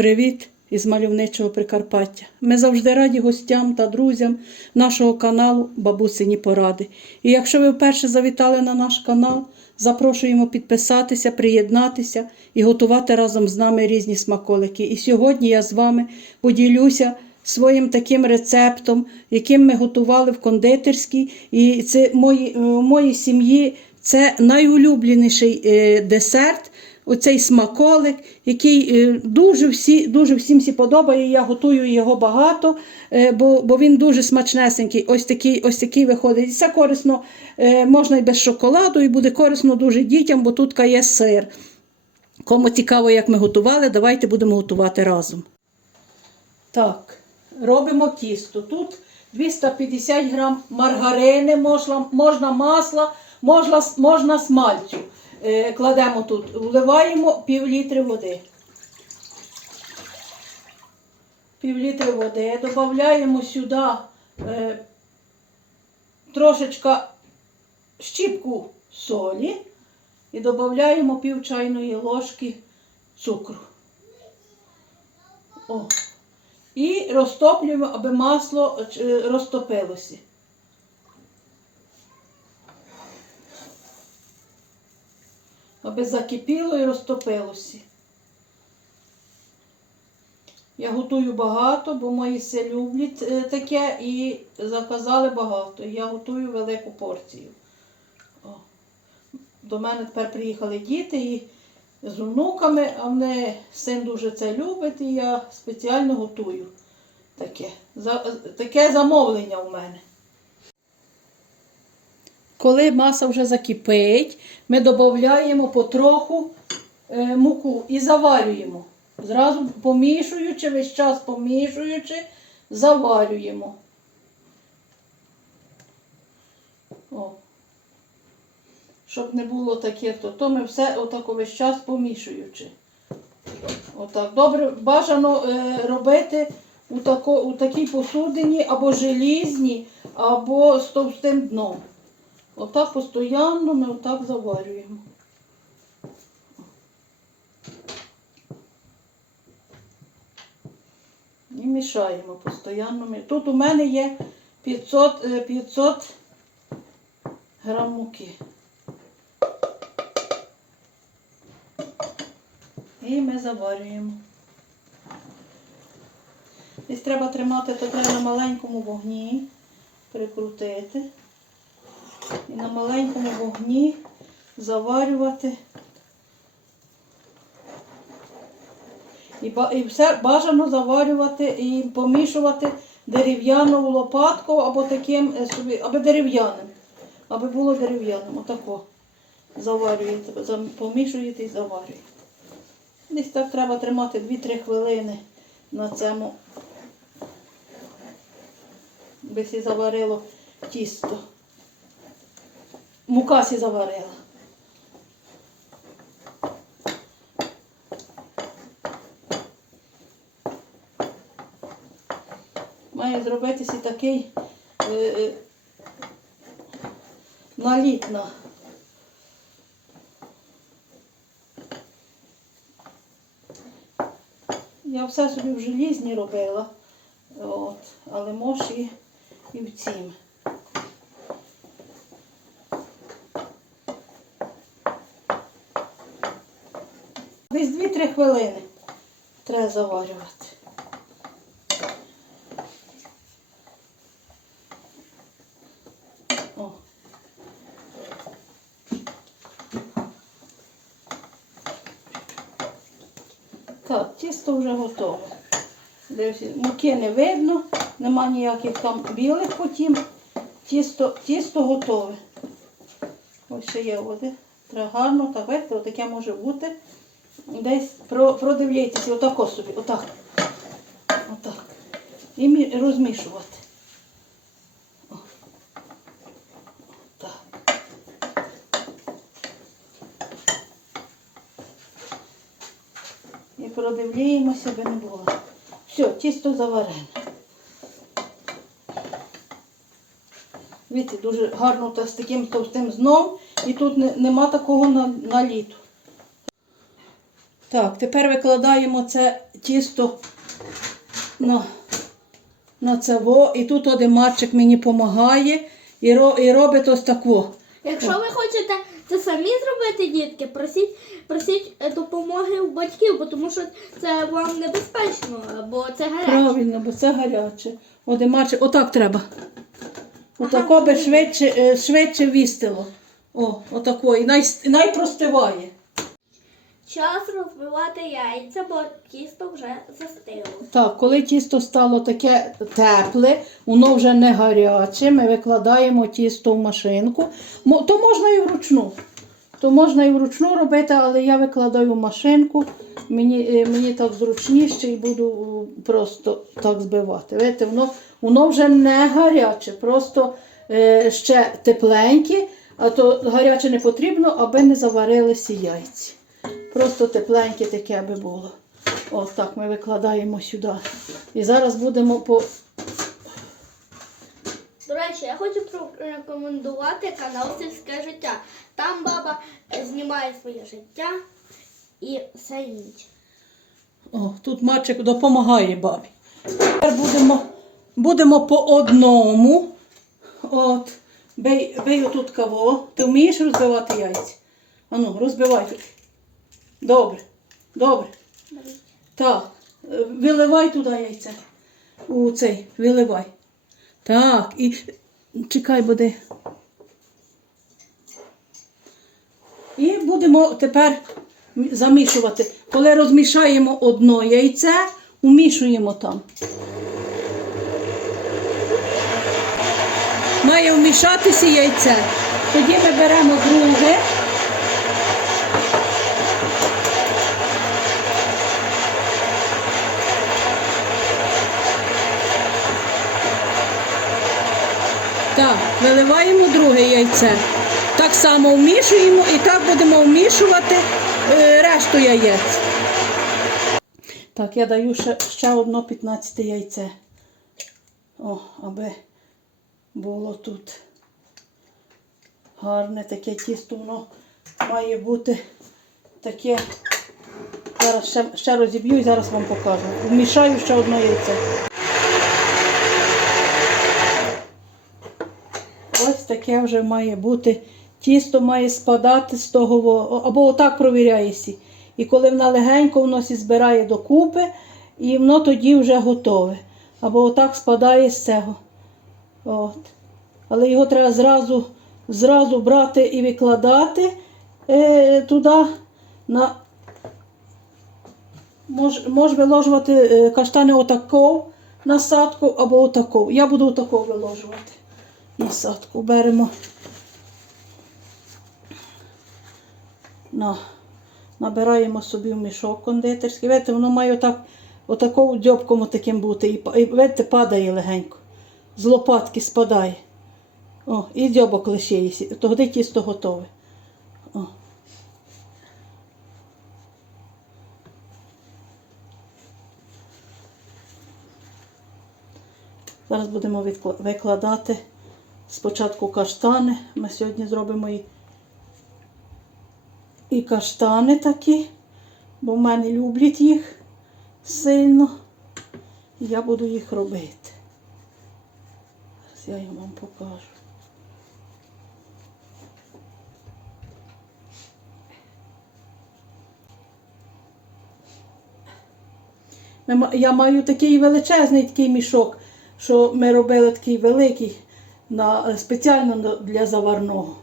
Привіт із мальовничого Прикарпаття. Ми завжди раді гостям та друзям нашого каналу Бабусині Поради. І якщо ви вперше завітали на наш канал, запрошуємо підписатися, приєднатися і готувати разом з нами різні смаколики. І сьогодні я з вами поділюся своїм таким рецептом, яким ми готували в кондитерській. І це мої, в моїй сім'ї це найулюбленіший е, десерт оцей смаколик, який е, дуже, всі, дуже всім всі подобає. Я готую його багато, е, бо, бо він дуже смачнесенький. Ось такий, ось такий виходить. І це корисно е, можна і без шоколаду, і буде корисно дуже дітям, бо тут є сир. Кому цікаво, як ми готували, давайте будемо готувати разом. Так, робимо тісто. Тут 250 грам маргарини, можна, можна масла, можна, можна смальцю. Е, кладемо тут, вливаємо пів літри води. Пів літри води, додаємо сюди е, трошечка щіпку солі і додаємо пів чайної ложки цукру. О. І розтоплюємо, аби масло е, розтопилося. Аби закипіло і розтопилося. Я готую багато, бо мої все люблять е, таке і заказали багато. Я готую велику порцію. О. До мене тепер приїхали діти і з онуками, а мене син дуже це любить, і я спеціально готую таке. Таке замовлення у мене. Коли маса вже закипить, ми додаємо потроху е, муку і заварюємо. Зразу помішуючи, весь час помішуючи, заварюємо. О. Щоб не було таке, то, то ми все отак весь час помішуючи. Отак. Добре, бажано е, робити у, тако, у такій посудині або желізній, або з товстим дном. Отак постійно ми отак заварюємо. І мішаємо постійно. Тут у мене є 500, е, 500 грам муки. І ми заварюємо. Десь треба тримати то на маленькому вогні, прикрутити. І на маленькому вогні заварювати. І, все бажано заварювати і помішувати дерев'яну лопатку або таким е, собі, аби дерев'яним. Аби було дерев'яним. Отако. Заварюєте, помішуєте і заварюєте. Десь так треба тримати 2-3 хвилини на цьому, би сі заварило тісто. Мука сі заварила. Має зробитися такий е, е, наліт на. Я все собі в желізні робила, от, але може і в цім. Десь 2-3 хвилини треба заварювати. Так, тісто вже готове. Муки не видно, нема ніяких там білих потім. Тісто, тісто готове. Ось ще є води. Треба гарно, так бачите, отаке може бути. Десь про, продивляйтеся, отако собі, отак. Отак. І розмішувати. І продивляємося, би не було. Все, тісто заварене. Бачите, дуже гарно та з таким товстим зном. І тут не- нема такого на- наліту. Так, тепер викладаємо це тісто на, на це во. І тут один мальчик мені допомагає і, ро, і робить ось тако. Якщо ви хочете це самі зробити, дітки, просіть, просіть е, допомоги у батьків, бо тому що це вам небезпечно, бо це гаряче. Правильно, бо це гаряче. Один мальчик, отак треба. Отако би швидше, е, швидше вістило. О, отако. І най, і най простиває. Час розбивати яйця, бо тісто вже застило. Так, коли тісто стало таке тепле, воно вже не гаряче, ми викладаємо тісто в машинку. То можна і вручну. То можна і вручну робити, але я викладаю в машинку. Мені, е, мені так зручніше і буду е, просто так збивати. Видите, воно, воно вже не гаряче, просто е, ще тепленьке, а то гаряче не потрібно, аби не заварилися яйці. Просто тепленьке таке аби було. Ось так ми викладаємо сюди. І зараз будемо по. До речі, я хочу порекомендувати канал Сільське життя. Там баба е, знімає своє життя і все інше. О, тут мальчик допомагає бабі. Тепер будемо, будемо по одному. От. Бей, бей отут каво. Ти вмієш розбивати яйця? Ану, розбивай. Добре. Добре. Так. Виливай туди яйце. У цей, виливай. Так, і чекай буде. І будемо тепер замішувати. Коли розмішаємо одно яйце, умішуємо там. Має вмішатися яйце. Тоді ми беремо друге. Так, виливаємо друге яйце. Так само вмішуємо і так будемо вмішувати е, решту яєць. Так, я даю ще, ще одно 15 яйце. О, аби було тут гарне таке тісто, воно має бути таке. Зараз ще, ще розіб'ю і зараз вам покажу. Вмішаю ще одне яйце. Ось таке вже має бути. Тісто має спадати з того, або отак провіряєшся. І коли вона легенько воно збирає докупи, і воно тоді вже готове. Або отак спадає з цього. От. Але його треба зразу, зразу брати і викладати е, туди. На... Мож, мож виложувати е, каштани отако насадку або отако. Я буду отако виложувати насадку. Беремо на, набираємо собі в мішок кондитерський. Видите, воно має отак, отако дзьобком таким бути. І, видите, падає легенько. З лопатки спадає. О, і дзьобок лишається. Тоді тісто готове. О. Зараз будемо викладати спочатку каштани. Ми сьогодні зробимо і, і каштани такі, бо в мене люблять їх сильно. Я буду їх робити. Зараз я їм вам покажу. Я маю такий величезний такий мішок, що ми робили такий великий на, спеціально на- для заварного.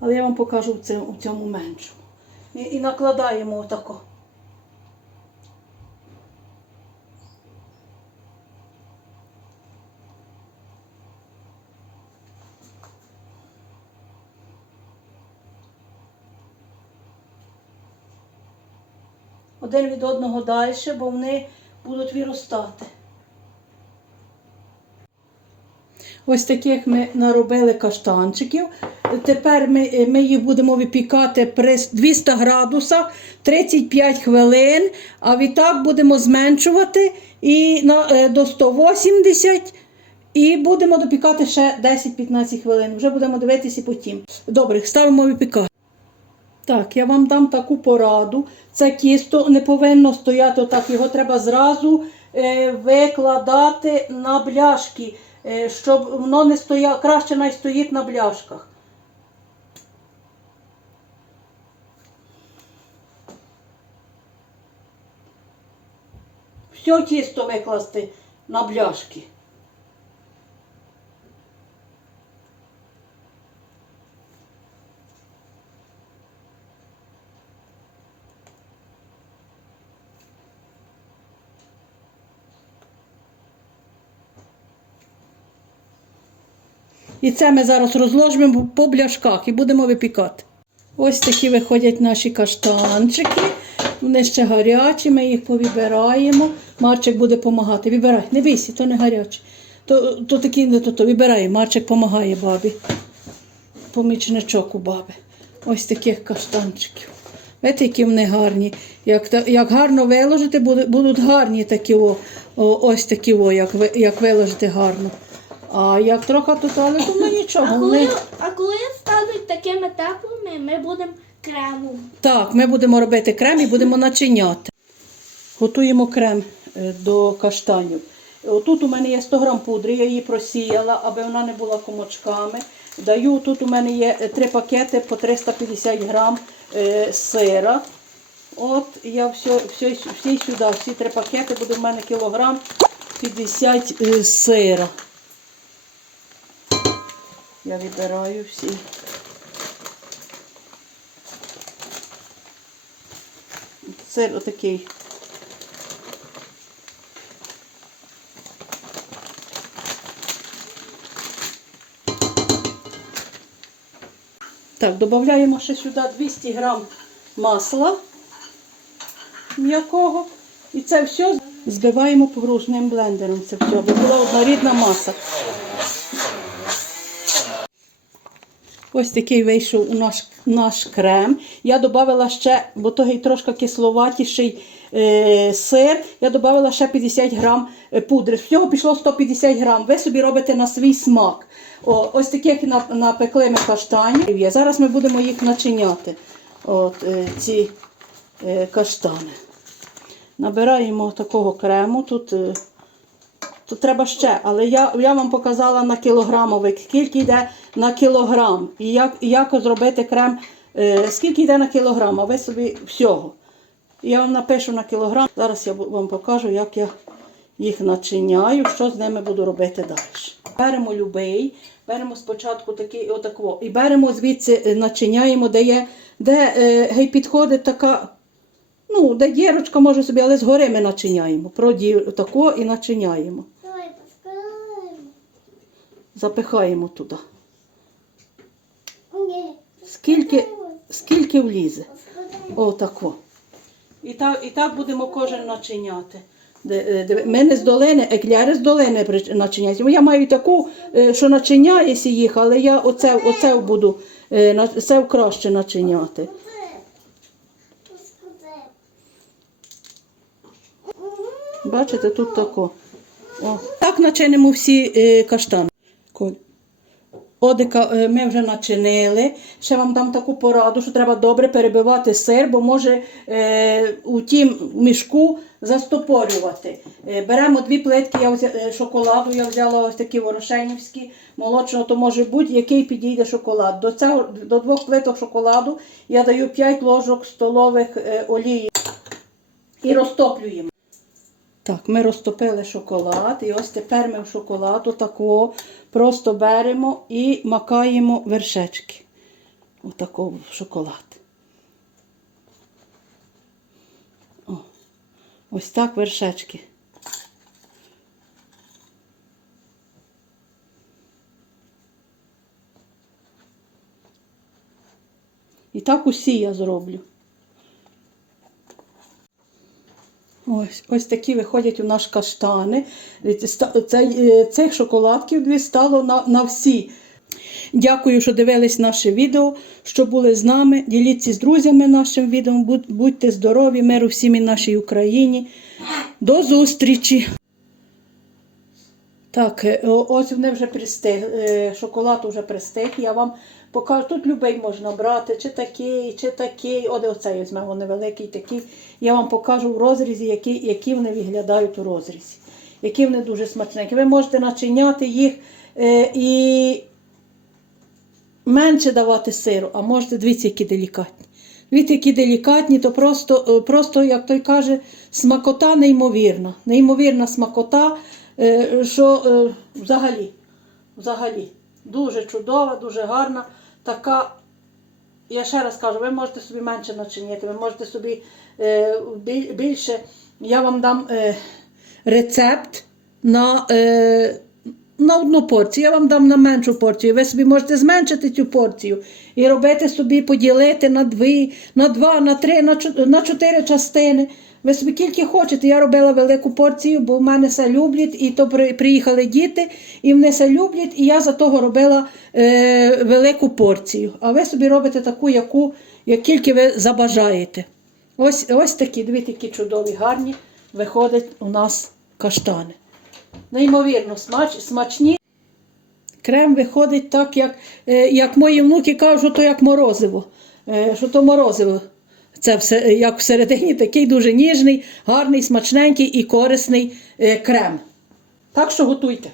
Але я вам покажу в цьому, в цьому меншому. І, і накладаємо отако. Один від одного далі, бо вони будуть виростати. Ось таких ми наробили каштанчиків. Тепер ми, ми їх будемо випікати при 200 градусах 35 хвилин, а відтак будемо зменшувати і на, е, до 180 і будемо допікати ще 10-15 хвилин. Вже будемо дивитися потім. Добре, ставимо випікати. Так, я вам дам таку пораду. Це тісто не повинно стояти отак, його треба зразу е, викладати на бляшки, е, щоб воно не стояло, краще най стоїть на бляшках. Все тісто викласти на бляшки. І це ми зараз розложимо по бляшках і будемо випікати. Ось такі виходять наші каштанчики. Вони ще гарячі, ми їх повибираємо. Марчик буде допомагати. Вибирай, не бійся, то не гарячі. То, то такі не то, то вибирай, Марчик допомагає бабі. Помічничок у баби. Ось таких каштанчиків. Бачите, які вони гарні. Як, як гарно виложити, будуть гарні такі о, ось такі, о, як, як виложити гарно. А як але то ну нічого. А коли, а коли стануть такими теплими, ми будемо кремом. Так, ми будемо робити крем і будемо начиняти. Готуємо крем е, до каштанів. Отут у мене є 100 грам пудри, я її просіяла, аби вона не була комочками. Даю, тут у мене є е, три пакети по 350 грам е, сира. От я все, все, всі сюди, всі три пакети, буде в мене кілограм 50 е, сира. Я вибираю всі. Сир отакий. Так, додаємо ще сюди 200 грам масла м'якого. І це все збиваємо погружним блендером. Це все, аби була однорідна маса. Ось такий вийшов у наш, наш крем. Я додала ще, бо той трошки кисловатіший е, сир, я додала ще 50 грам е, пудри. Всього пішло 150 грам. Ви собі робите на свій смак. О, ось таких на- напекли ми каштанів. Зараз ми будемо їх начиняти. От, е, ці е, каштани. Набираємо такого крему. Тут е, Тут треба ще, але я, я вам показала на кілограмовик, скільки йде на кілограм. І як, як зробити крем, е, скільки йде на кілограм, а ви собі всього. Я вам напишу на кілограм. Зараз я вам покажу, як я їх начиняю, що з ними буду робити далі. Беремо любий, беремо спочатку такий отакво, і беремо звідси, е, начиняємо, де є, де е, підходить така. Ну, де дірочка може собі, але згори ми начиняємо. Продів тако і начиняємо. Запихаємо туди. Скільки, скільки влізе? Отако. І так, і так будемо кожен начиняти. Е, де- Ми не з долини, екляри з долини начиняємо. Я маю таку, е, що начиняється їх, але я оце, оце буду е, це краще начиняти. Бачите, тут тако. О. Так начинимо всі каштани. Коль. Одика е, ми вже начинили. Ще вам дам таку пораду, що треба добре перебивати сир, бо може е, у тім мішку застопорювати. Е, беремо дві плитки я взя, е, шоколаду, я взяла ось такі ворошенівські, молочного, то може будь-який підійде шоколад. До, цього, до двох плиток шоколаду я даю 5 ложок столових е, олії і розтоплюємо. Так, ми розтопили шоколад, і ось тепер ми в шоколад отако просто беремо і макаємо вершечки. Отако в шоколад. О, ось так вершечки. І так усі я зроблю. Ось, ось такі виходять у нас каштани. Цей, е, цих шоколадків дві стало на, на всі. Дякую, що дивились наше відео, що були з нами. Діліться з друзями нашим відео. Будьте здорові, миру всім і нашій Україні. До зустрічі! Так, е, ось вони вже пристигли, е, шоколад вже пристиг. Я вам Покажу, тут любий можна брати, чи такий, чи такий. От оцей візьмемо невеликий такий. Я вам покажу в розрізі, які, які вони виглядають у розрізі. Які вони дуже смачненькі. Ви можете начиняти їх е, і менше давати сиру, а можете, дивіться, які делікатні. Дивіться, які делікатні, то просто, просто, як той каже, смакота неймовірна. Неймовірна смакота, що е, взагалі, взагалі, дуже чудова, дуже гарна. Така, я ще раз кажу, ви можете собі менше начиняти, ви можете собі е, більше. Я вам дам е, рецепт на, е, на одну порцію. Я вам дам на меншу порцію. Ви собі можете зменшити цю порцію і робити собі, поділити на дві, на два, на три, на чотири частини. Ви собі скільки хочете. Я робила велику порцію, бо в мене все люблять, і то приїхали діти, і вони все люблять, і я за того робила е, велику порцію. А ви собі робите таку, яку як тільки ви забажаєте. Ось, ось такі, дивіться, які чудові, гарні виходять у нас каштани. Неймовірно смач, смачні. Крем виходить так, як, е, як мої внуки кажуть, то як морозиво. Е, Що то морозиво. Це все, е, як всередині такий дуже ніжний, гарний, смачненький і корисний е, крем. Так що готуйте.